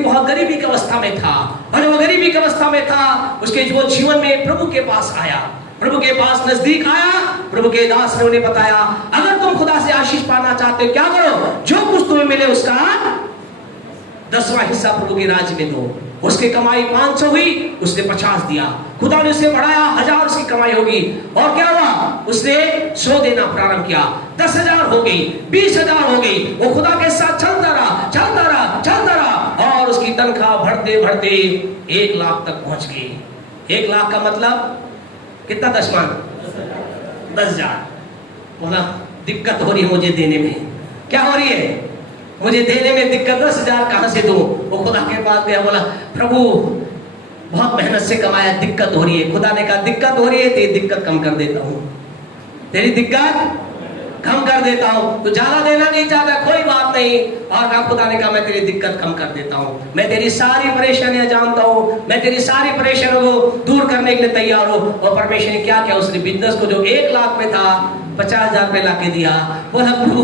बहुत गरीबी की अवस्था में था, और वो गरीबी की अवस्था में था, उसके वो जीवन में प्रभु के पास आया, प्रभु के पास नजदीक आया। प्रभु के दास ने उन्हें बताया, अगर तुम खुदा से आशीष पाना चाहते हो क्या करो, जो कुछ तुम्हें मिले उसका 10वां हिस्सा प्रभु के राज्य में दो। उसकी कमाई 500 हुई, उसने 50 दिया। खुदा ने उसे बढ़ाया, 1000 उसकी कमाई होगी। और क्या हुआ, उसने 100 देना प्रारंभ किया, 10,000 हो गई, 20,000 हो गई। वो खुदा के साथ चलता रहा, चलता रहा, चलता रहा, और उसकी तनख्वाह बढ़ते बढ़ते 1 लाख तक पहुंच गई। 1 लाख का मतलब कितना दशमान, 10,000। बोला दिक्कत हो रही है मुझे देने में, क्या हो रही है, मुझे देने में दिक्कत, 10,000 कहां से दूं। वो खुदा के पास गया, बोला प्रभु बहुत मेहनत से कमाया, दिक्कत हो रही है। खुदा ने कहा दिक्कत हो रही है, तेरी दिक्कत कम कर देता हूं, तेरी दिक्कत कम कर देता हूं। तो ज्यादा देना नहीं चाहता, कोई बात नहीं। और कहा, खुदा ने कहा मैं तेरी दिक्कत कम कर देता हूं, मैं तेरी सारी परेशानियां जानता हूं, मैं तेरी सारी परेशानियों को दूर करने के लिए तैयार हूं। और परमेश्वर ने क्या किया, उसने बिजनेस को जो 1 लाख में था 50,000 रुपए ला के दिया। बोला प्रभु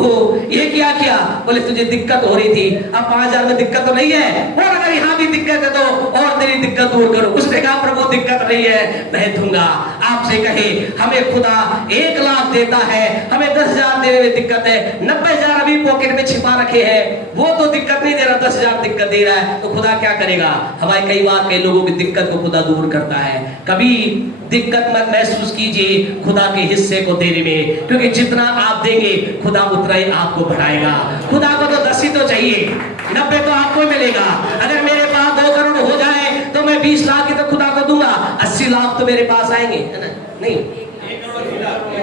ये क्या किया, बोले तुझे दिक्कत हो रही थी, अब 5,000 में दिक्कत तो नहीं है, और अगर यहाँ भी दिक्कत है तो और तेरी दिक्कत दूर करो। उसने कहा प्रभु दिक्कत नहीं है, मैं दूंगा। आपसे कहे हमें खुदा 1 लाख देता है, हमें 10,000 देने में दिक्कत है, 90,000 अभी पॉकेट में छिपा रखे हैं, वो तो दिक्कत नहीं दे रहा, 10,000 दिक्कत दे रहा है, तो खुदा क्या करेगा। हमारे कई बार कई लोगों की दिक्कत को खुदा दूर करता है। कभी दिक्कत मत महसूस कीजिए खुदा के हिस्से को देने में, क्योंकि जितना आप देंगे खुदा उतना ही आपको बढ़ाएगा। खुदा को तो 10 ही तो चाहिए, 90 तो आपको मिलेगा। अगर मेरे पास 2 करोड़ हो जाए तो मैं 20 लाख की तो खुदा को दूंगा, 80 लाख तो मेरे पास आएंगे, है ना? नहीं,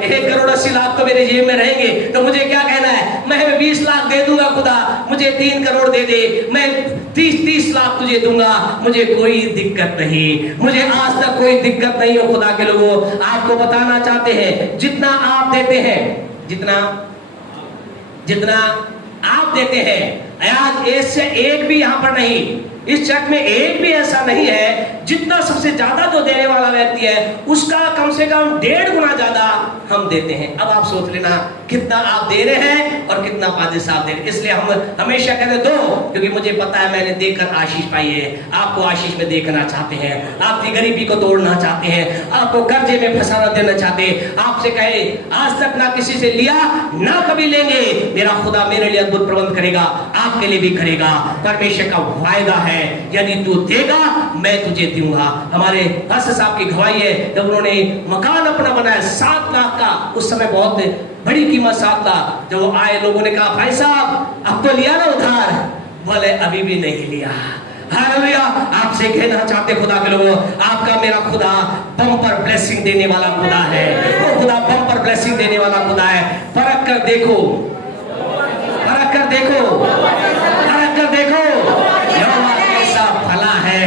1 करोड़ 80 लाख तो मेरे जेब में रहेंगे। तो मुझे क्या कहना है, मैं 20 लाख दे दूंगा, खुदा मुझे 3 करोड़ दे दे, मैं 30 लाख तुझे दूंगा, मुझे कोई दिक्कत नहीं, मुझे आज तक कोई दिक्कत नहीं हो। खुदा के लोगों आपको बताना चाहते हैं, जितना आप देते हैं, जितना आप देते हैं, आज इससे एक भी यहाँ पर नहीं, इस चेक में एक भी ऐसा नहीं है जितना सबसे ज्यादा जो देने वाला व्यक्ति है उसका कम से कम 1.5 गुना ज्यादा हम देते हैं। अब आप सोच लेना कितना आप दे रहे हैं और कितना पादे साहब दे रहे हैं। इसलिए हम हमेशा कहते दो, क्योंकि मुझे पता है मैंने देकर आशीष पाई है। आपको आशीष में देखना चाहते हैं, आपकी गरीबी को तोड़ना चाहते हैं, आपको कर्जे में फंसाना देना चाहते हैं। आपसे कहे आज तक ना किसी से लिया ना कभी लेंगे, मेरा खुदा मेरे लिए अद्भुत प्रबंध करेगा, आपके लिए भी करेगा। परमेश्वर का वायदा है, यदि तू देगा मैं तुझे दूंगा। हमारे पास्टर साहब की गवाही है, जब उन्होंने मकान अपना बनाया 7 लाख का, उस समय बहुत बड़ी कीमत 7 लाख। जब वो आए लोगों ने कहा भाई साहब अब तो लिया ना उधार, बोले अभी भी नहीं लिया। हालेलुया। आपसे कहना चाहते खुदा के लोगों, आपका मेरा खुदा बम्पर ब्लेसिंग देने वाला खुदा है। वो खुदा बम्पर ब्लेसिंग देने वाला खुदा है। परख कर देखो, परख कर देखो, परख कर देखो, भला है।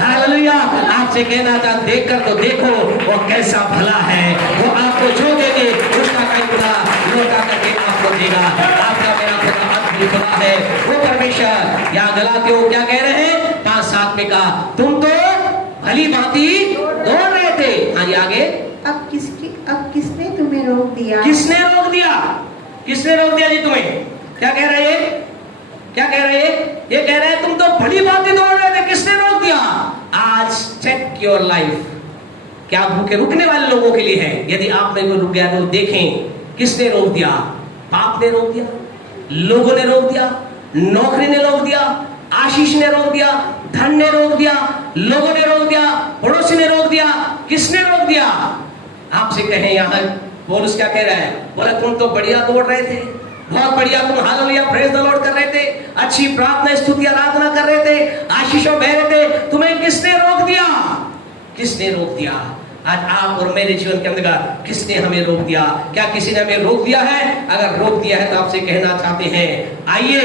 हालेलुया। आपसे कहना था देखकर तो देखो वो कैसा भला है, वो आपको जो देंगे उसका कई गुना लौटा करके आपको देगा। आपका मेरा खुदा अद्भुत खुदा है। वो परमेश्वर या गलातियों क्या कह रहे हैं 5-7 में कहा, तुम तो भली भांति दौड़ रहे थे। हाँ जी आगे, अब किसने तुम्हें रोक दिया, किसने रोक दिया, किसने रोक दिया जी तुम्हें। क्या कह रहे हैं, क्या कह रहे हैं, ये कह रहे हैं तुम तो भली बातें दौड़ रहे थे, किसने रोक दिया। आज चेक योर लाइफ, क्या भूखे रुकने वाले लोगों के लिए है। यदि आप में कोई रुक गया तो देखें किसने रोक दिया। पाप ने रोक दिया, लोगों ने रोक दिया, नौकरी ने रोक दिया, आशीष ने रोक दिया, धन ने रोक दिया, लोगों ने रोक दिया, पड़ोसी ने रोक दिया, किसने रोक दिया। आपसे कहें यहाँ पौलुस क्या कह रहा है, बोले तुम तो बढ़िया दौड़ रहे थे, बहुत बढ़िया, तुम हालेलुया प्रेज द लॉर्ड कर रहे थे, अच्छी प्रार्थना स्तुति आराधना कर रहे थे, आशीषों बह रहे थे, तुम्हें किसने रोक दिया, किसने रोक दिया। आज आप और मेरे जीवन के अंदर किसने हमें रोक दिया, क्या किसी ने हमें रोक दिया है। अगर रोक दिया है तो आपसे कहना चाहते हैं आइए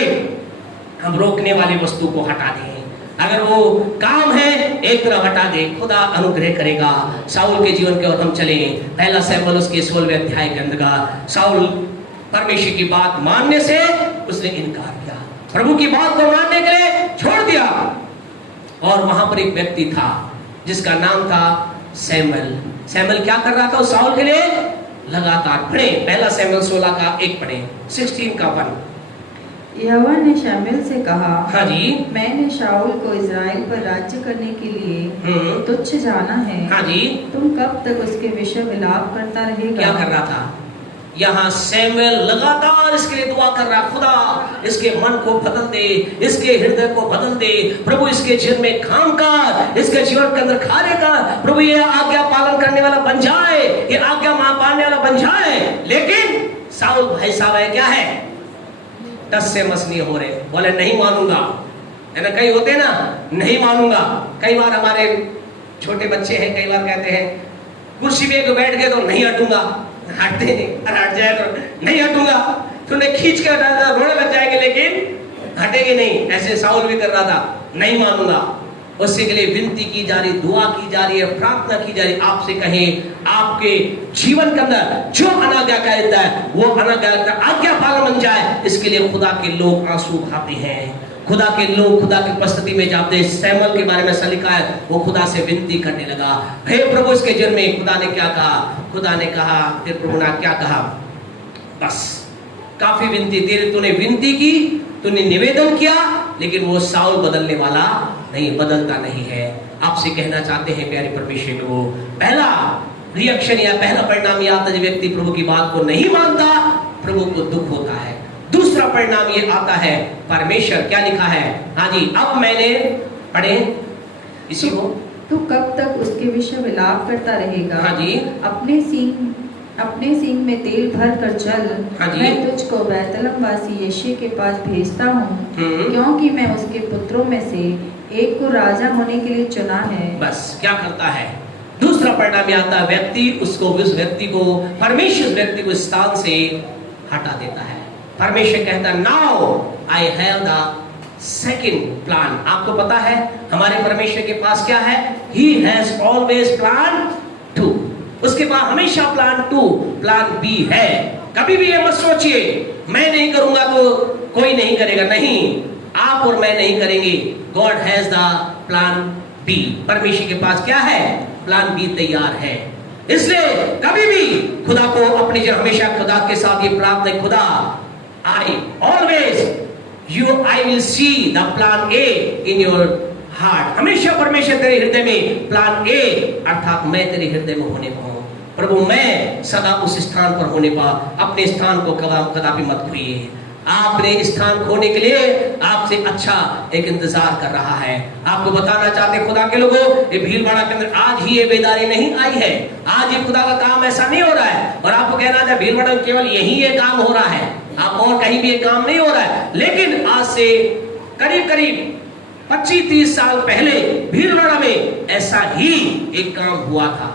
हम रोकने वाली वस्तु को हटा दें। अगर वो काम है एक तरफ हटा दे, खुदा अनुग्रह करेगा। शाऊल के जीवन के ओर हम चले, 1 शमूएल उसके 16वें अध्याय के अंदर शाऊल परमेश्वर की बात मानने से उसने इनकार किया, प्रभु की बात को मानने के लिए छोड़ दिया। और वहां पर एक व्यक्ति था जिसका नाम था शमूएल। शमूएल क्या कर रहा था उस शाऊल के लिए, लगातार पढ़े 1 शमूएल 16 का 1 पढ़े, 16 का 1। यहोवा ने शमूएल से कहा, हाँ जी, मैंने शाऊल को इज़राइल पर राज्य करने के लिए तुच्छ जाना है। हाँ जी, तुम कब तक उसके विषय विलाप करता रहेगा? क्या कर रहा था यहाँ सैमुएल? लगातार इसके लिए दुआ कर रहा, खुदा इसके मन को बदल दे, इसके हृदय को बदल दे प्रभु, इसके जीवन में काम कर, इसके जीवन के अंदर कार्य कर प्रभु, ये आज्ञा पालन करने वाला बन जाए, ये आज्ञा मानने वाला बन जाए। लेकिन साउल भाई साहब है, क्या है, टस से मस नहीं हो रहे, बोले नहीं मानूंगा, है ना, कई होते ना नहीं मानूंगा। कई बार हमारे छोटे बच्चे हैं, कई बार कहते हैं कुर्सी पे बैठ गए तो नहीं हटूंगा, हटते नहीं, हट जाए तो नहीं हटूंगा, तो उन्हें खींच कर रोने लग जाएंगे लेकिन हटेंगे नहीं। ऐसे साउल भी कर रहा था, नहीं मानूंगा। उसके लिए विनती की जा रही, दुआ की जा रही है, प्रार्थना की जा रही। आपसे कहें आपके जीवन के अंदर जो अनाज्ञा कहता है वो अनाज्ञा आज्ञा पालन बन जाए, इसके लिए खुदा के लोग आंसू बहाते हैं, खुदा के लोग खुदा की उपस्थिति में जाते। सैमुएल के बारे में ऐसा लिखा है, वो खुदा से विनती करने लगा, हे प्रभु, इसके जन्म में खुदा ने क्या कहा? खुदा ने कहा, फिर प्रभु ने क्या कहा? बस काफी विनती तेरी, तूने विनती की, तूने निवेदन किया, लेकिन वो साउल बदलने वाला नहीं, बदलता नहीं है। आपसे कहना चाहते हैं प्यारे परमेश्वर को, पहला रिएक्शन या पहला परिणाम यह आता है, व्यक्ति प्रभु की बात को नहीं मानता, प्रभु को दुख होता है। दूसरा परिणाम ये आता है, परमेश्वर क्या लिखा है, हाँ जी, अब मैंने पढ़े इसी को, तू कब तक उसके विषय विलाप करता रहेगा? हाँ जी, अपने सींग में तेल भर कर चल, हाँ जी, मैं तुझको बैतलहम वासी यिशै के पास भेजता हूँ, क्योंकि मैं उसके पुत्रों में से एक को राजा होने के लिए चुना है। बस क्या करता है? दूसरा परिणाम आता है, व्यक्ति उसको, उस व्यक्ति को, परमेश्वर व्यक्ति को स्थान से हटा देता है। परमेश्वर कहता है, now I have the second plan. आपको पता है हमारे परमेश्वर के पास क्या है? He has always plan 2। उसके पास हमेशा प्लान 2, प्लान बी है। कभी भी ये मत सोचिए मैं नहीं करूंगा तो कोई नहीं करेगा, नहीं, आप और मैं नहीं करेंगे। God has the plan B. परमेश्वर के पास क्या है? प्लान बी तैयार है। इसलिए कभी भी खुदा को अपने जो हमेशा खुदा के साथ ये प्रार्थना, खुदा I always I will see the plan A in your heart। हमेशा परमेश्वर तेरे हृदय में प्लान A, अर्थात मैं तेरे हृदय में होने पाऊं प्रभु, मैं सदा उस स्थान पर होने पा। अपने स्थान को कदापि मत खोइए। आपने स्थान खोने के लिए आपसे अच्छा एक इंतजार कर रहा है। आपको बताना चाहते खुदा के लोगों, ये भीलवाड़ा के अंदर आज ही ये बेदारी नहीं आई है, आज ये खुदा का काम ऐसा नहीं हो रहा है। और आपको कहना था भीलवाड़ा में केवल यही ये काम हो रहा है, आप और कहीं भी ये काम नहीं हो रहा है। लेकिन आज से करीब 25-30 साल पहले भीलवाड़ा में ऐसा ही एक काम हुआ था।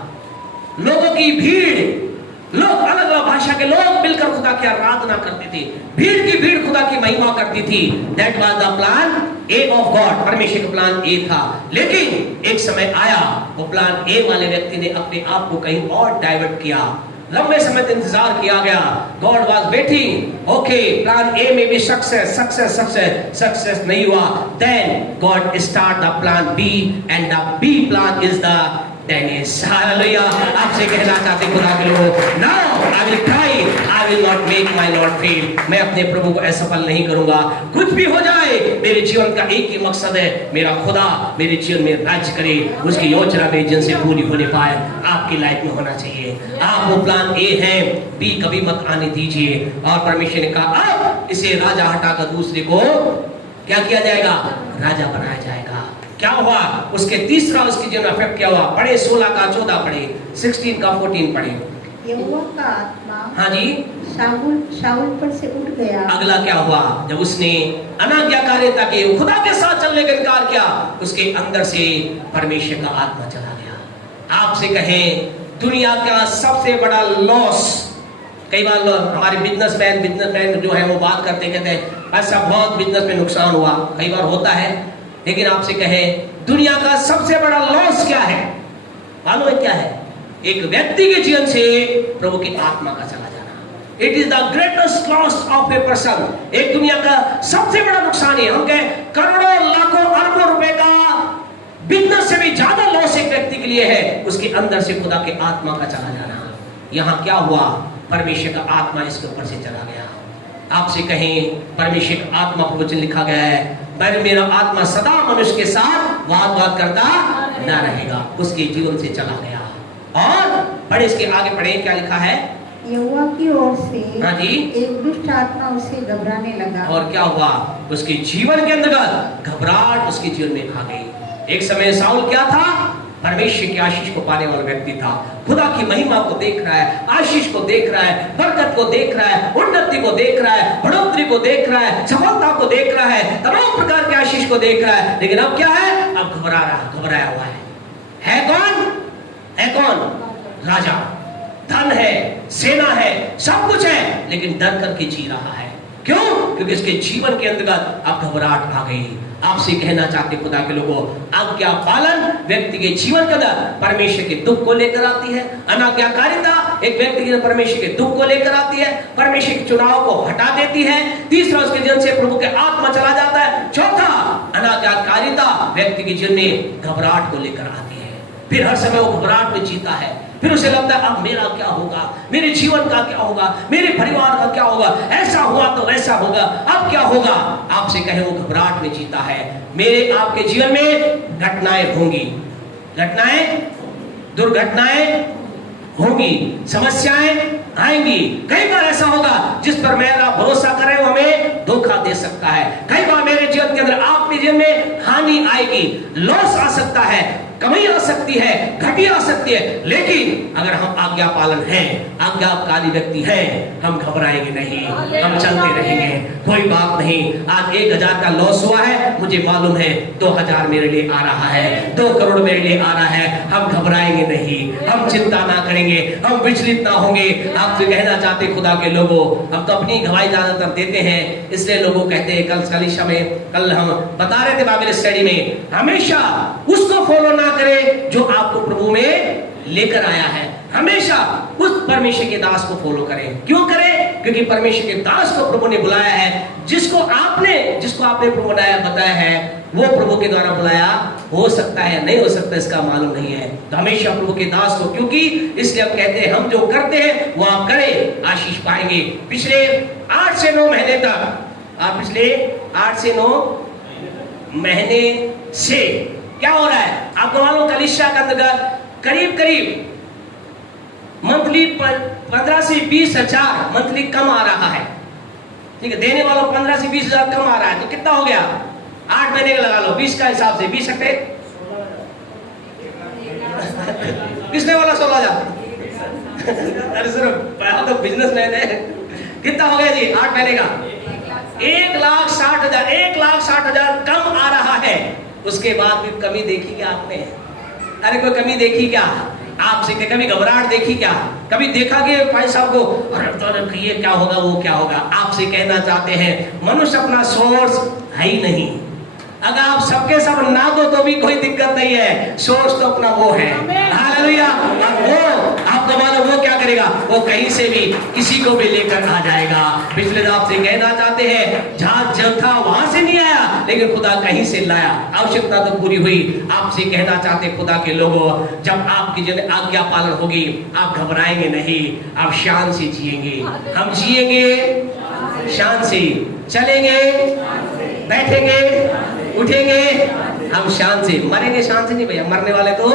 लोगों की भीड़, लोग अलग अलग भाषा के लोग मिलकर खुदा की आराधना करते थे। भीड़ की भीड़ खुदा की महिमा करती थी। That was the plan A of God. परमेश्वर का प्लान ए था। लेकिन एक समय आया, वो प्लान ए वाले व्यक्ति ने अपने आप को कहीं और डाइवर्ट किया। लंबे समय तक इंतजार किया गया। God was waiting, okay plan A में भी सक्सेस नहीं हुआ। Then God start the plan B and the B plan is the tennis. Hallelujah. आपसे कहना चाहते खुदा के लोगों, now I will try, I will not make my lord fail. मैं अपने प्रभु को असफल नहीं करूंगा। कुछ भी हो जाए, मेरे जीवन का एक ही मकसद है, मेरा खुदा मेरे जीवन में राज्य करे, उसकी योजना मेरे जीवन से पूरी होने पाए। आपकी लाइफ में होना चाहिए। आप वो प्लान ए है, बी कभी मत आने दीजिए। और परमेश्वर ने कहा अब इसे राजा हटाकर दूसरे को क्या किया जाएगा? राजा बनाया जाएगा। क्या हुआ? उसके तीसरा उसकी जीवन इफेक्ट क्या हुआ? पढ़े 16 का 14 पढ़े, 16 का 14 पढ़े। यहोवा का आत्मा, हाँ जी, शाऊल पर से उठ गया। अगला क्या हुआ? जब उसने अनाज्ञाकारिता की, खुदा के साथ चलने का इनकार किया, उसके अंदर से परमेश्वर का आत्मा चला गया। आपसे कहें दुनिया का सबसे बड़ा लॉस, कई बार हमारे बिजनेसमैन जो है वो बात करते कहते हैं ऐसा बहुत बिजनेस में नुकसान हुआ, कई बार होता है। लेकिन आपसे कहें दुनिया का सबसे बड़ा लॉस क्या है? मालूम है क्या है? एक व्यक्ति के जीवन से प्रभु की आत्मा का चला जाना। It is the greatest loss of a person. एक दुनिया का सबसे बड़ा नुकसान है। हम कहें करोड़ों लाखों अरबों रुपए का बिजनेस से भी ज्यादा लॉस एक व्यक्ति के लिए है, उसके अंदर से खुदा के आत्मा का चला जाना। यहाँ क्या हुआ? परमेश्वर का आत्मा इसके ऊपर से चला गया। आपसे कहें परमेश्वर की आत्मा पर वचन लिखा गया है, पर मेरा आत्मा सदा मनुष्य के साथ वाद करता न रहेगा। उसके जीवन से चला गया। और पढ़े, इसके आगे पढ़े क्या लिखा है। यहोवा की ओर से हाँ जी, एक दुष्ट आत्मा उसे घबराने लगा। और क्या हुआ, उसके जीवन के अंतर्गत घबराहट उसके जीवन में आ गई। एक समय साउल क्या था, परमेश्वर की आशीष को पाने वाला व्यक्ति था। खुदा की महिमा को देख रहा है, आशीष को देख रहा है, बरकत को देख रहा है, उन्नति को देख रहा है, बढ़ोतरी को देख रहा है, सफलता को देख रहा है, तमाम प्रकार के आशीष को देख रहा है। लेकिन अब क्या है, अब घबराया हुआ है कौन? है कौन? राजा। धन है, सेना है, सब कुछ है, लेकिन डर करके जी रहा है। क्यों? क्योंकि इसके जीवन के अंतर्गत अब घबराहट आ गई। आपसे कहना चाहते खुदा के लोगों, आज्ञा पालन व्यक्ति के जीवन के अंदर परमेश्वर के दुख को लेकर आती है। अनाज्ञाकारिता एक व्यक्ति के परमेश्वर के दुख को लेकर आती है, परमेश्वर के चुनाव को हटा देती है। तीसरा, उसके जीवन से प्रभु के आत्मा चला जाता है। चौथा, अनाज्ञाकारिता व्यक्ति के जीवन में घबराहट को लेकर आती है। फिर हर समय वो घबराहट में जीता है। फिर उसे लगता है अब मेरा क्या होगा, मेरे जीवन का क्या होगा, मेरे परिवार का क्या होगा, ऐसा हुआ तो वैसा होगा, अब क्या होगा। आपसे कहे वो घबराहट में जीता है। मेरे आपके जीवन में घटनाएं होंगी, घटनाएं, दुर्घटनाएं होंगी, समस्याएं आएंगी। कई बार ऐसा होगा जिस पर मेरा भरोसा करे वो हमें धोखा दे सकता है। कई बार मेरे जीवन के अंदर, आपके जीवन में हानि आएगी, लॉस आ सकता है, कमी आ सकती है, घटी आ सकती है। लेकिन अगर हम आज्ञा पालन हैं, आज्ञाकारी व्यक्ति हैं, हम घबराएंगे नहीं, हम चलते रहेंगे। कोई बात नहीं, आज 1000 का लॉस हुआ है, मुझे मालूम है 2000 मेरे लिए आ रहा है, 2 करोड़ मेरे लिए आ रहा है। हम घबराएंगे नहीं, हम चिंता ना करेंगे, हम विचलित ना होंगे। आपसे कहना चाहते खुदा के लोगों, हम तो अपनी गवाही ज्यादातर देते हैं, इसलिए लोगों कहते हैं, कल हम बता रहे थे बाइबल स्टडी में, हमेशा उसको फॉलो ना करे जो आपको प्रभु में लेकर आया है। हमेशा उस परमेश्वर के दास को फॉलो करें। क्यों करें? क्योंकि परमेश्वर के दास को प्रभु ने बुलाया है। जिसको आपने प्रभु बताया है, वो प्रभु के द्वारा बुलाया हो सकता है, नहीं हो सकता इसका मालूम नहीं है। तो हमेशा प्रभु के दास को, क्योंकि इसलिए हम कहते हैं, हम जो करते हैं वो आप करें, आशीष पाएंगे। पिछले 8 से 9 महीने तक, आप पिछले 8 से 9 महीने से क्या हो रहा है आपको मालूम, कलीसिया के अंतर्गत करीब मंथली 15 से 20 हजार मंथली कम आ रहा है। ठीक है, देने वालों 15 से 20 हजार कम आ रहा है। तो कितना हो गया? 8 महीने का लगा लो, 20 का हिसाब से 20 सकते पिछले वाला 16,000 अरे सर तो बिजनेस मैन है। कितना हो गया जी 8 महीने का? 1,60,000 1,60,000 कम आ रहा है। उसके बाद भी कमी देखी क्या आपने? अरे कोई कमी देखी क्या आपसे? कभी घबराहट देखी क्या? कभी देखा कि भाई साहब को अरे ये क्या होगा, वो क्या होगा? आपसे कहना चाहते हैं, मनुष्य अपना सोर्स है ही नहीं। अगर आप सबके सब ना दो तो भी कोई दिक्कत नहीं है, सोर्स तो अपना वो है। हालेलुया। वो आपको मालूम वो क्या करेगा? वो कहीं से भी किसी को भी लेकर आ जाएगा। पिछले आपसे कहना चाहते हैं, जहां जब था वहां से नहीं आया, लेकिन खुदा कहीं से लाया। आवश्यकता तो पूरी हुई। आपसे कहना चाहते खुदा के लोगों, जब आपकी जब आज्ञा पालन होगी, आप घबराएंगे नहीं, आप शान से जिएंगे। हम जिएंगे शान से, चलेंगे, बैठेंगे, उठेंगे, हम शान से। मरेंगे शान से नहीं भैया, मरने वाले तो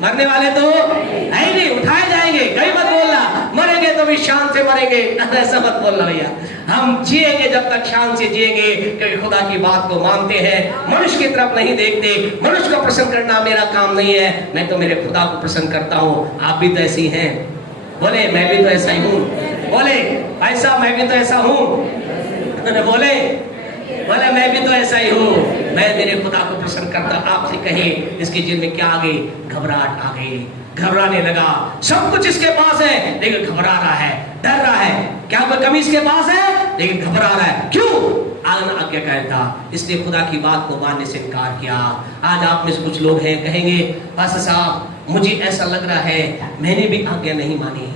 है नहीं, उठाए जाएंगे। कहीं मत बोलना मरेंगे तो भी शान से मरेंगे, ऐसा मत बोलना भैया। हम जिएंगे जब तक शान से जिएंगे, क्योंकि खुदा की बात को मानते हैं, मनुष्य की तरफ नहीं देखते। मनुष्य को प्रसन्न करना मेरा काम नहीं है, मैं तो मेरे खुदा को प्रसन्न करता हूँ। आप भी तो ऐसे ही हैं। बोले मैं भी तो ऐसा ही हूँ। बोले भाई साहब मैं भी तो ऐसा हूँ। बोले मैं भी तो ऐसा ही हूँ, मैं मेरे खुदा को प्रसन्न करता। आपसे कहे इसके जीवन में क्या आ गई? घबराहट आ गई, घबराने लगा। सब कुछ इसके पास है लेकिन घबरा रहा है, डर रहा है। क्या कोई कमी इसके पास है लेकिन घबरा रहा है? क्यों? आज्ञाकारिता, इसलिए खुदा की बात को मानने से इनकार किया। आज आप में से कुछ लोग हैं, कहेंगे पास्टर साहब मुझे ऐसा लग रहा है मैंने भी आज्ञा नहीं मानी,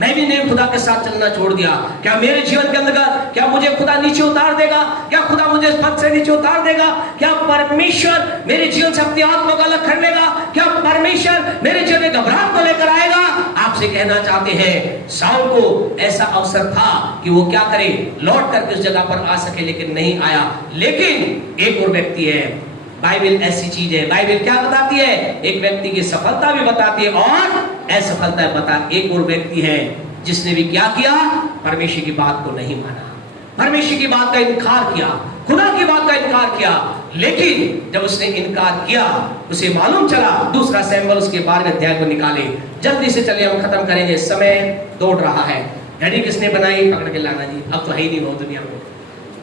मैं भी नहीं खुदा के साथ चलना छोड़ दिया, क्या मेरे जीवन के अंदर क्या मुझे खुदा नीचे उतार देगा? क्या खुदा मुझे पद से नीचे उतार देगा? क्या परमेश्वर मेरे जीवन से अपने आत्मा को अलग कर लेगा? क्या परमेश्वर मेरे जीवन में घबराहट को लेकर आएगा? आपसे कहना चाहते हैं, शाऊल को ऐसा अवसर था कि वो क्या करे, लौट करके उस जगह पर आ सके, लेकिन नहीं आया। लेकिन एक और व्यक्ति है, बाइबल ऐसी चीज है, बाइबल क्या बताती है? एक व्यक्ति की सफलता भी बताती है और असफलता बता। एक और व्यक्ति है जिसने भी क्या किया, परमेश्वर की बात को नहीं माना, परमेश्वर की बात का इनकार किया, खुदा की बात का इनकार किया। लेकिन जब उसने इनकार किया, उसे मालूम चला, दूसरा सैमुएल उसके 12वें अध्याय को निकाले, जल्दी से चलिए हम खत्म करेंगे, समय दौड़ रहा है। घड़ी किसने बनाई? पकड़ के लाना जी, अब तो है ही नहीं वो दुनिया में।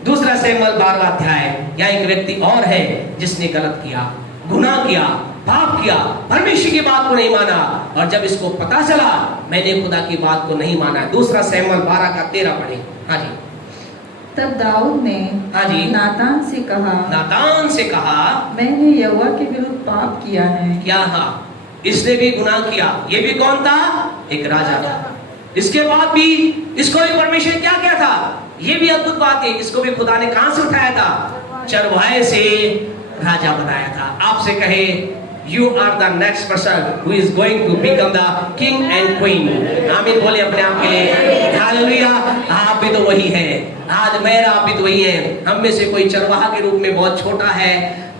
दूसरा सैमुएल 12वां अध्याय। यहाँ एक व्यक्ति और है जिसने गलत किया, गुनाह किया, पाप किया, परमेश्वर की बात को नहीं माना, और जब इसको पता चला मैंने खुदा की बात को नहीं माना। दूसरा सैमुएल 12 का 13 पढ़े। हाँ जी। तब दाऊद ने हाँ जी नातान से कहा, मैंने यहोवा के विरुद्ध पाप किया है। क्या? हाँ, इसने भी गुनाह किया। ये भी कौन था? एक राजा था। इसके बाद भी इसको भी परमेश्वर क्या क्या था? ये भी अद्भुत बात है, इसको भी खुदा ने कहां से उठाया था? चरवाहे से राजा बनाया था। आपसे कहे, You are the next person who is going to become the king and queen. आमीन बोले अपने आप के लिए। हालेलुया। आप भी तो वही है, आज मेरा आप भी तो वही है। हम में से कोई चरवाहा के रूप में बहुत छोटा है,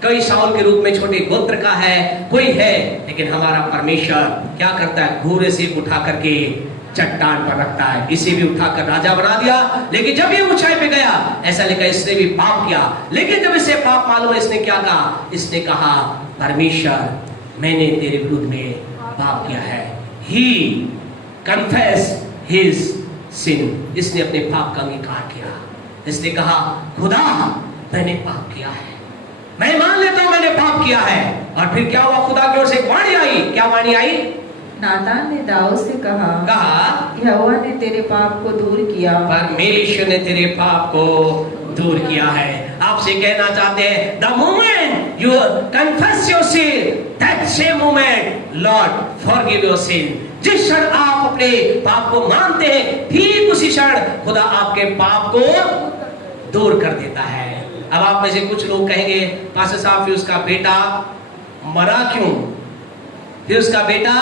कोई शाऊल के रूप में छोटे गोत्र का है, कोई है, लेकिन हमारा परमेश्वर क्या करता है? घोड़े से उठा करके चट्टान पर रखता है। इसे भी उठाकर राजा बना दिया। लेकिन जब ये ऊंचाई पे गया, ऐसा लिखा इसने भी पाप किया। लेकिन जब इसे पाप मालूम, इसने क्या कहा? इसने कहा, परमेश्वर मैंने तेरे विरुद्ध में पाप किया है। He confessed his sin. इसने अपने पाप का अंगीकार किया। इसने कहा, खुदा मैंने पाप किया है, मैं मान लेता हूं मैंने पाप किया है। और फिर क्या हुआ? खुदा की ओर से एक वाणी आई। क्या वाणी आई? नातान ने दाऊद से कहा, यहोवा ने तेरे पाप को दूर किया। परमेश्वर ने तेरे पाप को दूर किया है। आपसे कहना चाहते हैं, the moment you confess your sin, that same moment Lord forgive your sin. जिस क्षण आप अपने पाप को मानते हैं, ठीक उसी क्षण खुदा आपके पाप को दूर कर देता है। अब आप में से कुछ लोग कहेंगे, पास्टर साहब फिर उसका बेटा मरा क्यों? फिर उसका बेटा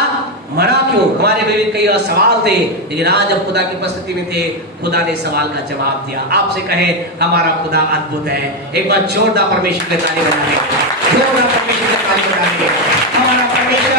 मरा क्यों? हमारे भी कई सवाल थे, लेकिन आज जब खुदा की उपस्थिति में थे, खुदा ने सवाल का जवाब दिया। आपसे कहे, हमारा खुदा अद्भुत है। एक बार जोरदार परमेश्वर के ताली बजाएंगे, जोरदार परमेश्वर के ताली बजाएंगे। हमारा परमेश्वर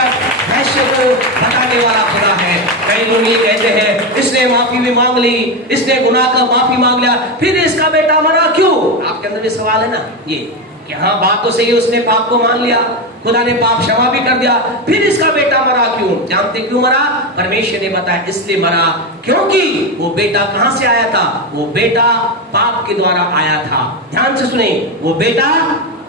वैश्य को बताने वाला खुदा है। कई लोग ये कहते हैं, इसने माफी भी मांग ली, इसने गुनाह का माफी मांग लिया, फिर इसका बेटा मरा क्यों? आपके अंदर भी सवाल है ना ये, कि हाँ बात तो सही है, उसने पाप को मान लिया, खुदा ने पाप क्षमा भी कर दिया, फिर इसका बेटा मरा क्यों? जानते क्यों मरा? परमेश्वर ने बताया, इसलिए मरा क्योंकि वो बेटा कहां से आया था? वो बेटा पाप के द्वारा आया था। ध्यान से सुने, वो बेटा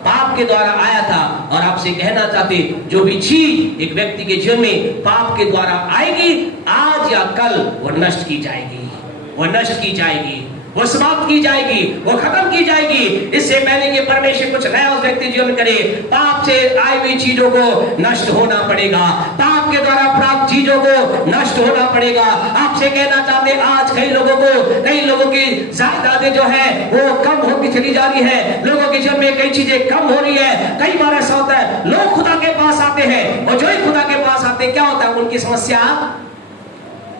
पाप के द्वारा आया था। और आपसे कहना चाहते, जो भी चीज एक व्यक्ति के जीवन में पाप के द्वारा आएगी, आज या कल वो नष्ट की जाएगी, वो नष्ट की जाएगी, वो समाप्त की जाएगी, वो खत्म की जाएगी। इससे पहले कि परमेश्वर कुछ नया उस व्यक्ति जीवन करे, पाप से आई हुई चीजों को नष्ट होना पड़ेगा, पाप के द्वारा प्राप्त चीजों को नष्ट होना पड़ेगा। आपसे कहना चाहते, आज कई लोगों की जायदादें जो है वो कम होती चली जा रही है, लोगों के जीवन में कई चीजें कम हो रही है। कई बार ऐसा होता है, लोग खुदा के पास आते हैं, और जो ही खुदा के पास आते हैं, क्या होता है? उनकी समस्या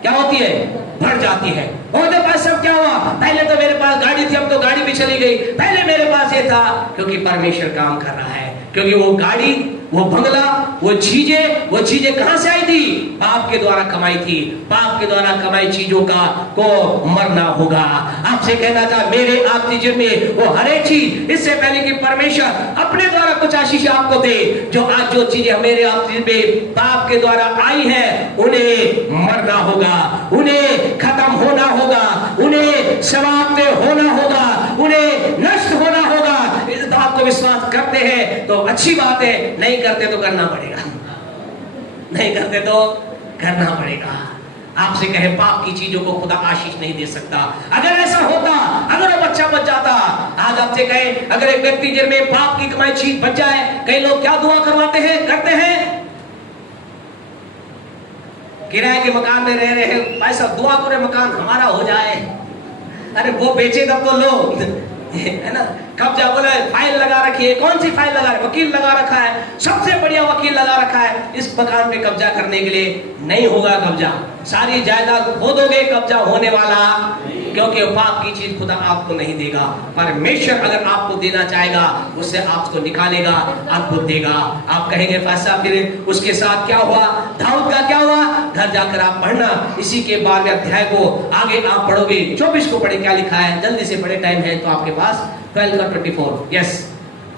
क्या होती है? बढ़ जाती है। मेरे पास सब क्या हुआ? पहले तो मेरे पास गाड़ी थी, अब तो गाड़ी भी चली गई, पहले मेरे पास ये था। क्योंकि परमेश्वर काम कर रहा है, क्योंकि वो गाड़ी, वो बंगला, वो चीजें कहां से आई थी? पाप के द्वारा कमाई थी। पाप के द्वारा कमाई चीजों का को मरना होगा। आपसे कहना था, मेरे आपके जीवन में वो हर एक चीज, इससे पहले कि परमेश्वर अपने द्वारा कुछ आशीष आपको दे, जो आज जो चीजें मेरे आपके में पाप के द्वारा आई है, उन्हें मरना होगा, उन्हें खत्म होना होगा, उन्हें समाप्त होना होगा, उन्हें नष्ट होना होगा। इस बात को विश्वास करते हैं तो अच्छी बात है, नहीं करते तो करना पड़ेगा, नहीं करते तो करना पड़ेगा। आपसे कहे, पाप की चीजों को खुदा आशीष नहीं दे सकता। अगर ऐसा होता, अगर वो बच्चा बच जाता, आज आपसे कहे, अगर एक व्यक्ति जिन में पाप की कमाई चीज बच जाए, कई लोग क्या दुआ करवाते हैं, करते हैं, किराए के मकान में रह रहे हैं, भाई साहब दुआ करें मकान हमारा हो जाए। अरे वो बेचे तब तो लो, है ना। कब्जा बोले फाइल लगा रखी है, कौन सी फाइल लगा रखी, वकील लगा रखा है, सबसे बढ़िया वकील लगा रखा है, इस मकान पे कब्जा करने के लिए। नहीं होगा कब्जा, सारी जायदाद खो दोगे, कब्जा होने वाला, क्योंकि पाप की चीज खुदा आपको नहीं देगा। परमेश्वर अगर आपको देना चाहेगा उससे आपको निकालेगा, अद्भुत देगा। आप कहेंगे फैसला फिर उसके साथ क्या हुआ, दाऊद का क्या हुआ, घर जाकर आप पढ़ना इसी के 12वें अध्याय को आगे आप पढ़ोगे। 24 को पढ़े, क्या लिखा है, जल्दी से पढ़े, टाइम है तो आपके पास। 12 का 24, यस।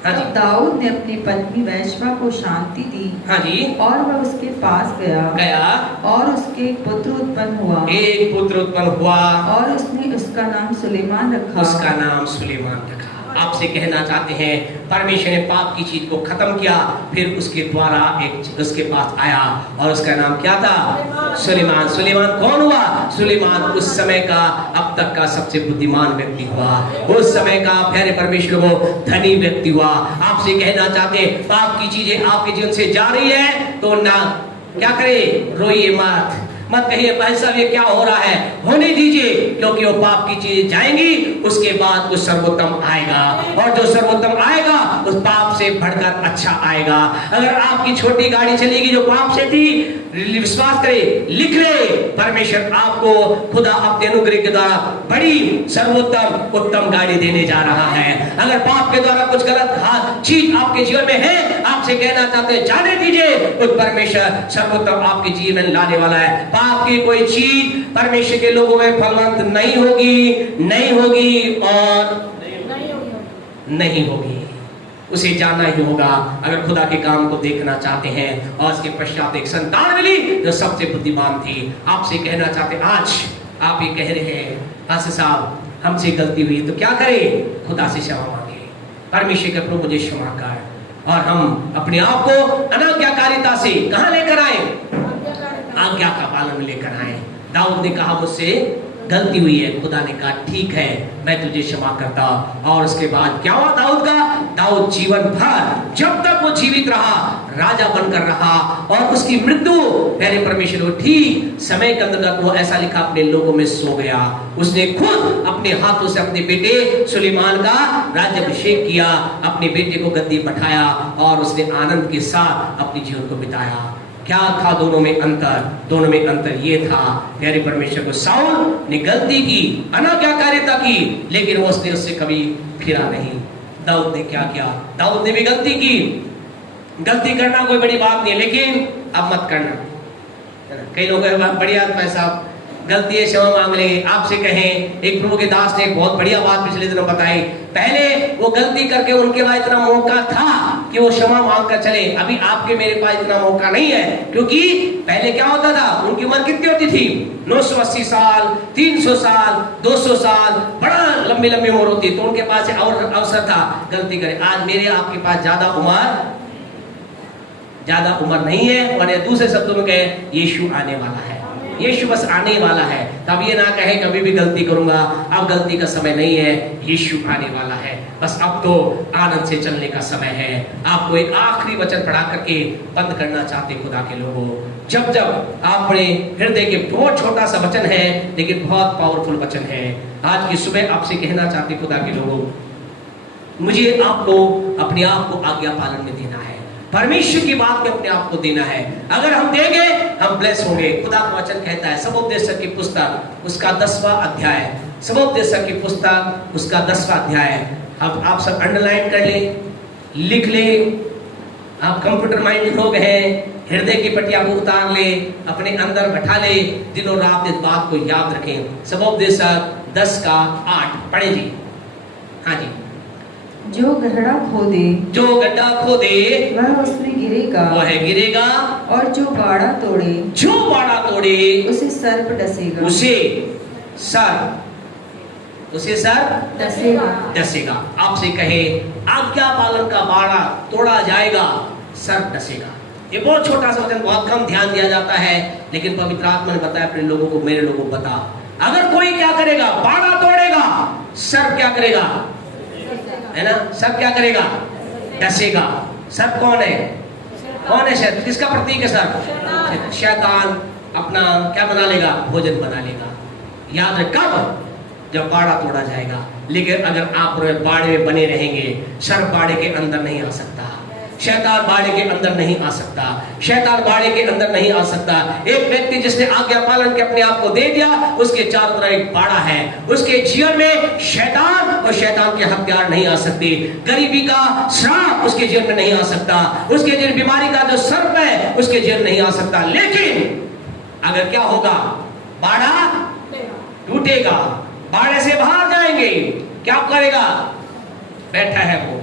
हाँ जी। दाऊद ने अपनी पत्नी बैशबा को शांति दी। हाँ जी। और वह उसके पास गया और उसके एक पुत्र उत्पन्न हुआ। एक पुत्र उत्पन्न हुआ और उसने उसका नाम सुलेमान रखा। उसका नाम सुलेमान रखा। आपसे कहना चाहते हैं परमेश्वर ने पाप की चीज को खत्म किया, फिर उसके द्वारा एक उसके पास आया और उसका नाम क्या था, सुलेमान। सुलेमान कौन हुआ, सुलेमान उस समय का अब तक का सबसे बुद्धिमान व्यक्ति हुआ, उस समय का प्यारे परमेश्वर को धनी व्यक्ति हुआ। आपसे कहना चाहते हैं पाप की चीजें आपके जीवन से जा रही है तो ना क्या करे, रोइए मत कहिए भाई साहब ये क्या हो रहा है, होने दीजिए, क्योंकि वो पाप की चीजें जाएंगी, उसके बाद कुछ सर्वोत्तम आएगा, और जो सर्वोत्तम आएगा उस पाप से बढ़कर अच्छा आएगा। अगर आपकी छोटी गाड़ी चलेगी जो पाप से थी, विश्वास करे, लिख ले, परमेश्वर आपको खुदा अपने अनुग्रह के द्वारा बड़ी सर्वोत्तम उत्तम गाड़ी देने जा रहा है। अगर पाप के द्वारा कुछ गलत चीज आपके जीवन में है, आपसे कहना चाहते हैं जाने दीजिए, कुछ परमेश्वर सर्वोत्तम आपके जीवन में लाने वाला है। पाप की कोई चीज परमेश्वर के लोगों में फलवंत नहीं होगी और नहीं होगी, उसे जानना ही होगा। अगर खुदा के काम को देखना चाहते हैं और उसके पश्चात एक संतान मिली जो सबसे बुद्धिमान थी, आपसे कहना चाहते आज आप ये कह रहे हैं पास्टर साहब हमसे गलती हुई तो क्या करें, खुदा से क्षमा मांगे, परमेश्वर के प्रभु मुझे क्षमा कर, और हम अपने आप को अनाज्ञाकारिता से कहां लेकर आए, आज्ञा का पालन में लेकर आए। दाऊद ने कहा मुझसे गलती हुई है, खुदा ने कहा ठीक है मैं तुझे क्षमा करता। और उसके बाद क्या हुआ दाऊद का, दाऊद जीवन भर जब तक वो जीवित रहा राजा बनकर रहा, और उसकी मृत्यु पहले परमेश्वर को ठीक समय के अंतर्गत वो ऐसा लिखा अपने लोगों में सो गया। उसने खुद अपने हाथों से अपने बेटे सुलेमान का राज्याभिषेक किया, अपने बेटे को गद्दी बैठाया और उसने आनंद के साथ अपने जीवन को बिताया। क्या था दोनों में अंतर, दोनों में अंतर ये था प्यारे परमेश्वर को साउल ने गलती की, अनाज्ञाकारिता की, लेकिन वो उसने उससे कभी फिरा नहीं। दाऊद ने क्या किया, दाऊद ने भी गलती की, गलती करना कोई बड़ी बात नहीं है, लेकिन अब मत करना। कई लोग बढ़िया पैसा गलती है क्षमा मांग लेंगे, आपसे कहें एक प्रभु के दास ने एक बहुत बढ़िया बात पिछले दिनों बताई, पहले वो गलती करके उनके पास इतना मौका था कि वो क्षमा मांग कर चले, अभी आपके मेरे पास इतना मौका नहीं है, क्योंकि पहले क्या होता था, उनकी उम्र कितनी होती थी, 980 साल, 300 साल, 200 साल, बड़ा लंबी लंबी उम्र होती, तो उनके पास और अवसर था गलती करे। आज मेरे आपके पास ज्यादा उम्र नहीं है, और दूसरे शब्दों में कहे यीशु आने वाला है, यीशु बस आने वाला है। तब ये ना कहे कभी भी गलती करूंगा, अब गलती का समय नहीं है, यीशु आने वाला है, बस अब तो आनंद से चलने का समय है। आपको एक आखिरी वचन पढ़ा करके बंद करना चाहते खुदा के लोगों, जब जब आप अपने हृदय के बहुत छोटा सा वचन है लेकिन बहुत पावरफुल वचन है, आज की सुबह आपसे कहना चाहते खुदा के लोगों, मुझे आपको अपने आप को आज्ञा पालन में देना है, परमेश्वर की बात में अपने आप को देना है। अगर हम देंगे हम ब्लेस होंगे। खुदा का वचन कहता है सबोपदेशक की पुस्तक उसका 10वां अध्याय, सबोपदेशक की पुस्तक उसका 10वां अध्याय, अब आप सब अंडरलाइन कर ले, लिख ले, आप कंप्यूटर माइंड लोग हैं, हृदय की पटिया को उतार ले, अपने अंदर बैठा ले, दिनों रात इस बात को याद रखें। सबोपदेशक 10:8 पढ़े जी। हाँ जी। जो गड्ढा खोदे वह उसमें गिरेगा, गिरेगा, और जो बाड़ा तोड़े उसे सर्प डसेगा, उसे सर्प डसेगा। आपसे कहे आज्ञा पालन का बाड़ा तोड़ा जाएगा, सर्प डसेगा। ये बहुत छोटा सा वचन, बहुत कम ध्यान दिया जाता है, लेकिन पवित्र आत्मा ने बताया अपने लोगों को, मेरे लोगों को बता, अगर कोई क्या करेगा, बाड़ा तोड़ेगा, सर्प क्या करेगा, है ना, सर्प क्या करेगा, डसेगा। सर्प कौन है, कौन है सर्प, किसका प्रतीक है सर्प, शैतान, अपना क्या बना लेगा, भोजन बना लेगा। याद रख कब, जब बाड़ा तोड़ा जाएगा। लेकिन अगर आप बाड़े में बने रहेंगे, सर्प बाड़े के अंदर नहीं आ सकता, शैतान बाड़े के अंदर नहीं आ सकता, शैतान बाड़े के अंदर नहीं आ सकता। एक व्यक्ति जिसने आज्ञा पालन के अपने आप को दे दिया, उसके चारों तरफ एक बाड़ा है। उसके जीवन में शैतान और शैतान के हथियार नहीं आ सकते। गरीबी का श्राप उसके जीवन में नहीं आ सकता, उसके जीवन बीमारी का जो सर्प है उसके जीवन नहीं आ सकता। लेकिन अगर क्या होगा, बाड़ा टूटेगा, बाड़े से बाहर जाएंगे, क्या करेगा, बैठा है वो,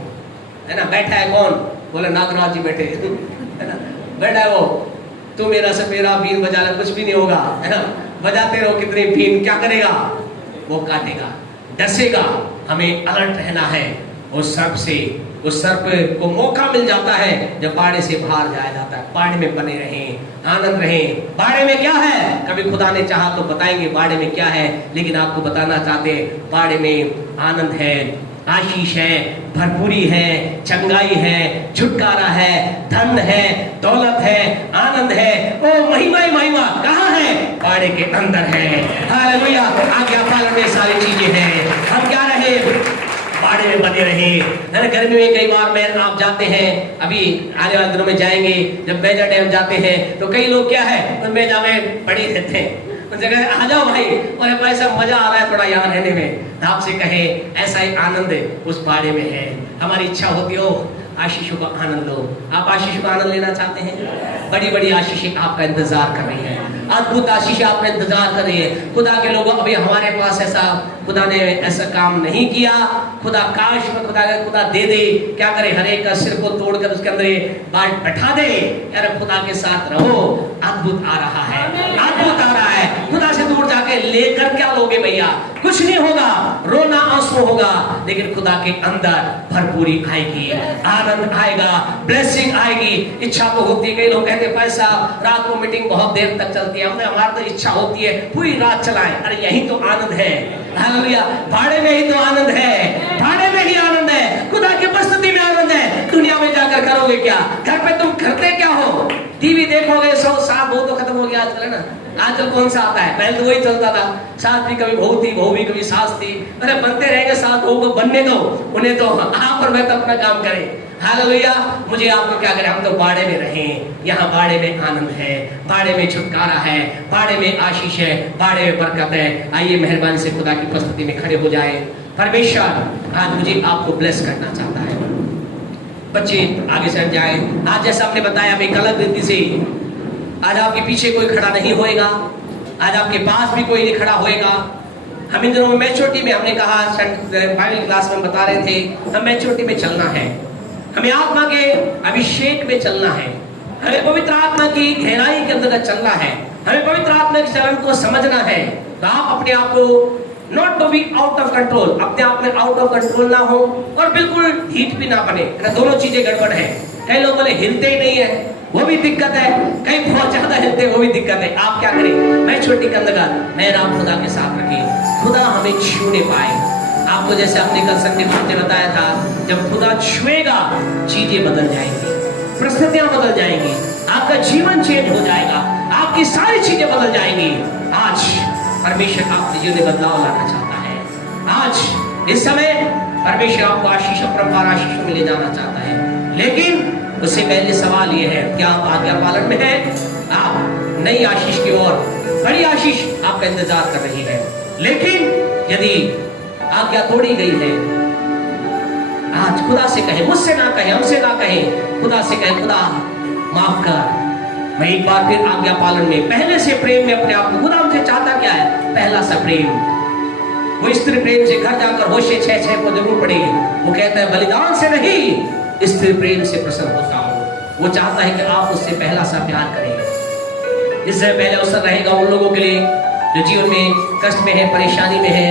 है ना, बैठा है कौन, बोले नागराज जी बैठे है ना, बैठा है वो, तू मेरा से मेरा बीन बजा ले, कुछ भी नहीं होगा, है ना, बजाते रहो कितनी बीन, क्या करेगा, वो काटेगा, डसेगा। हमें अलर्ट रहना है उस सर्प से। उस सर्प को मौका मिल जाता है जब बाड़े से बाहर जाया जाता है। बाड़े में बने रहें, आनंद रहें। बाड़े में क्या है, कभी खुदा ने चाहा तो बताएंगे बाड़े में क्या है, लेकिन आपको बताना चाहते हैं बाड़े में आनंद है, आशीष है, भरपूरी है, चंगाई है, छुटकारा है, धन है, दौलत है, आनंद है। ओ महिमा ही महिमा कहाँ है, बाड़े के अंदर है। हालेलुया, आज्ञा पालन में सारी चीजें हैं। हम क्या रहे, बाड़े में बने रहे। गर्मी में कई बार मैं आप जाते हैं, अभी आने वाले दिनों में जाएंगे, जब मेजा डैम जाते हैं तो कई लोग क्या है, उन मेजा में पड़े रहते हैं, उस जगह आ जाओ भाई, और ऐसा मजा आ रहा है थोड़ा यहाँ रहने में। आपसे कहे ऐसा ही आनंद उस बाड़े में है। हमारी इच्छा होती हो आशीषों का आनंद लो। आप आशीषों का आनंद लेना चाहते हैं, बड़ी बड़ी आशीषें आपका इंतजार कर रही हैं, अद्भुत आशीषें आपका इंतजार कर रही है। खुदा के लोगों, अभी हमारे पास ऐसा, खुदा ने ऐसा काम नहीं किया, खुदा काश में खुदा दे दे, क्या करे, हर एक का सिर को तोड़कर उसके अंदर बाट बैठा दे। यार खुदा के साथ रहो, अद्भुत आ रहा है, अद्भुत आ रहा है। खुदा से दूर जाके लेकर क्या लोगे भैया, कुछ नहीं होगा, रोना आंसू होगा, लेकिन खुदा के अंदर भरपूरी आएगी, आनंद आएगा, ब्लेसिंग आएगी। इच्छा तो होती है, कई लोग कहते हैं पैसा, रात को मीटिंग बहुत देर तक चलती है, हमने हमारी तो इच्छा होती है पूरी रात चलाएं। अरे यही तो आनंद है, हालेलुया, भाड़े में ही तो आनंद है, भाड़े में ही आनंद है, खुदा की उपस्थिति में आनंद है। दुनिया में जाकर करोगे क्या, घर पे तुम करते क्या हो, टीवी देखोगे, सौ सात वो तो खत्म हो गया आजकल, है ना। आजकल कौन सा आता है, पहले तो वही चलता था, सास भी कभी बहू थी, बहू भी कभी सास थी। अरे बनते रहेंगे, सास बहू को बनने दो, उन्हें तो आप और मैं तो अपना काम करें। हालेलुया, मुझे आपको क्या करें, हम तो बाड़े में रहें। यहाँ बाड़े में आनंद है, बाड़े में छुटकारा है, बाड़े में आशीष है, बाड़े में बरकत है। आइए मेहरबानी से खुदा की उपस्थिति में खड़े हो जाए। परमेश्वर आज मुझे आपको ब्लेस करना चाहता है। बच्चे आगे चढ़ जाए। आज जैसा आपने बताया, एक अलग रीति से आज आपके पीछे कोई खड़ा नहीं होएगा, आज आपके पास भी कोई नहीं खड़ा होएगा। हम इन दिनों में मैच्योरिटी में, हमने कहा बाइबल क्लास में बता रहे थे, हम मैच्योरिटी में चलना है, हमें आत्मा के अभिषेक में चलना है, हमें पवित्र आत्मा की गहराई के अंदर चलना है, हमें पवित्र आत्मा के चलन को समझना है। तो आप अपने आप को not to be out of control, अपने आप में आउट ऑफ कंट्रोल ना हो और बिल्कुल हीट भी ना बने, दोनों चीजें गड़बड़ है। कई लोग बोले हिलते ही नहीं है, वो भी दिक्कत है, कई बहुत ज्यादा हिलते हैं, वो भी दिक्कत है। आप क्या करें, मैं छोटी कंदगार, मैं राम खुदा के साथ रखें, खुदा हमें छूने पाए। आपको जैसे आपने कल संडे में बताया था, जब खुदा छुएगा चीजें बदल जाएंगी, परिस्थितियां बदल जाएंगी, आपका जीवन चेंज हो जाएगा, आपकी सारी चीजें बदल जाएंगी। आज परमेश्वर आपके जीवन में बदलाव लाना चाहता है। आज इस समय परमेश्वर आपको आशीष, परंपरा आशीष में ले जाना चाहता है। लेकिन उससे पहले सवाल ये है, क्या आप आज्ञा पालन में हैं? आप नई आशीष की ओर, बड़ी आशीष आपका इंतजार कर रही है। लेकिन यदि आज्ञा तोड़ी गई है, आज खुदा से कहे, मुझसे ना कहे, हमसे ना कहे, खुदा से कहे, खुदा माफ कर, मैं एक बार फिर आज्ञा पालन में, पहले से प्रेम में अपने आप को, खुदा हमसे चाहता क्या है, पहला सा प्रेम। वो स्त्री प्रेम से घर जाकर होशे 6:6 को जरूर पढ़े, वो कहता है बलिदान से नहीं, स्त्री प्रेम से प्रसन्न होता हूं। वो चाहता है कि आप उससे पहला सा प्यार करें। इससे पहले अवसर रहेगा उन लोगों के लिए जो जीवन में कष्ट में है, परेशानी में है,